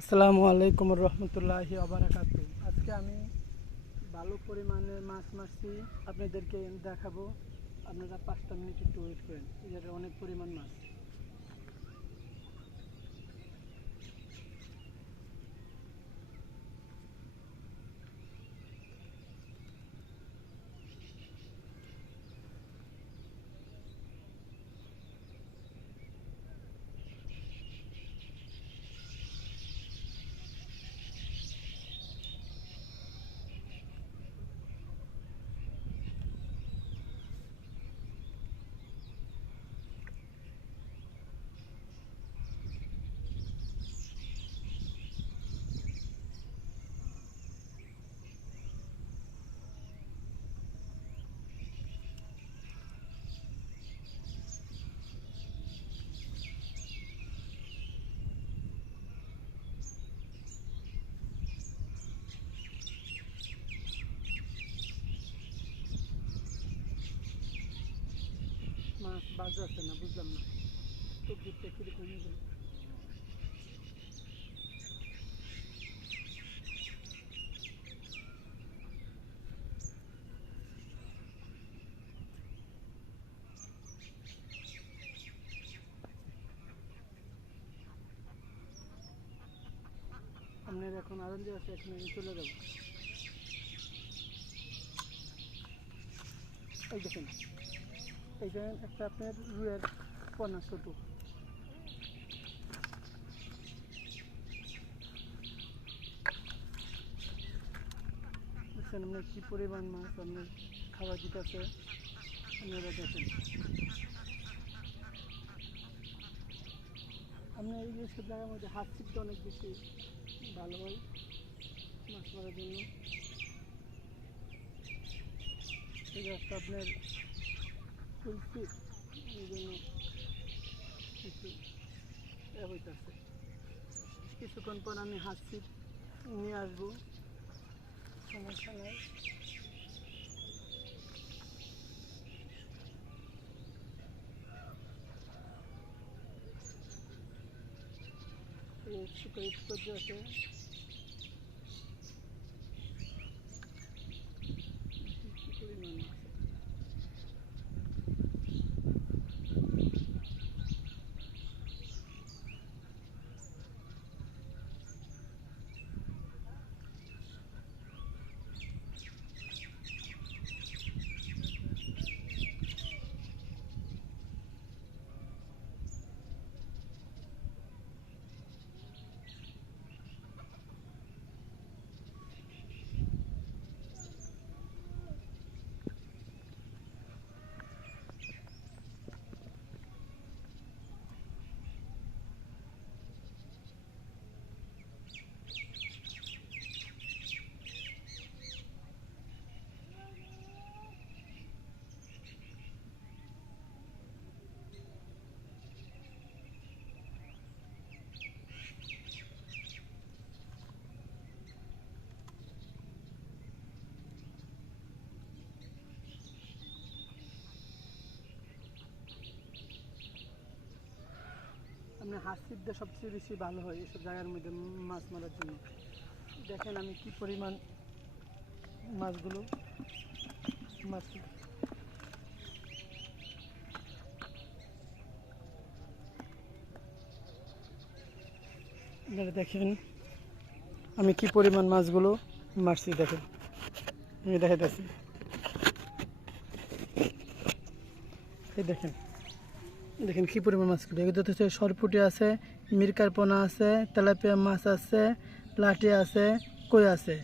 আসসালামু আলাইকুম রহমতুল্লাহি আবরাকাতু। আজকে আমি ভালো পরিমাণে মাছ মারছি, আপনাদেরকে দেখাবো। আপনারা 5টা মিনিট একটু ওয়েট করেন, এটা অনেক পরিমাণ মাছ। মাছ বাজে আছে না, বুঝলাম না তো ঘুরতে কিরকম হয়ে গেল। আপনার এখন আনন্দ আছে, এখন আমি চলে যাবো। এই দেখেন, এইখানে একটা আপনার রুয়ের পোনা ছোট। দেখছেন আপনার কি পরিমাণ মাছ আপনার খাবার দিতেছে, আপনারা দেখেন। আপনার এই সব জায়গার মধ্যে হাত ছিপটা অনেক বেশি ভালো হয় মাছ মারার জন্য। এই গাছটা আপনার তুলছি, এই জন্য কিছু হইতেছে। কিছুক্ষণ পর আমি হাত ছিপ নিয়ে আসবো, সমস্যা নাই। এই সুপারি আছে, পরিমাণ আছে। আপনার হাত ছিপ দিয়ে সবচেয়ে বেশি ভালো হয় এইসব জায়গার মধ্যে মাছ মারার জন্য। দেখেন আমি কি পরিমাণ মাছগুলো মারছি। আপনারা দেখেন আমি কি পরিমাণ মাছগুলো মারছি, দেখেন আমি দেখাইতেছি। এই দেখেন, দেখেন কি পরিমাণ মাছগুলো। এগুলো হচ্ছে সরপুটি আছে, মিরকার পোনা আছে, তেলাপিয়া মাছ আছে, লাঠি আছে, কই আছে।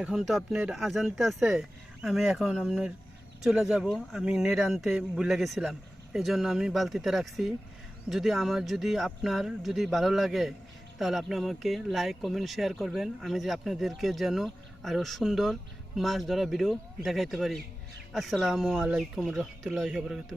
এখন তো আপনার আজানতে আছে, আমি এখন আপনার চলে যাব। আমি নেট আনতে ভুলে গেছিলাম, এই জন্য আমি বালতিতে রাখছি। যদি আপনার ভালো লাগে তাহলে আপনি আমাকে লাইক কমেন্ট শেয়ার করবেন, আমি যে আপনাদেরকে যেন আরও সুন্দর মাছ ধরা ভিডিও দেখাইতে পারি। আসসালামু আলাইকুম রহমতুল্লাহি ওয়া বারাকাতুহু।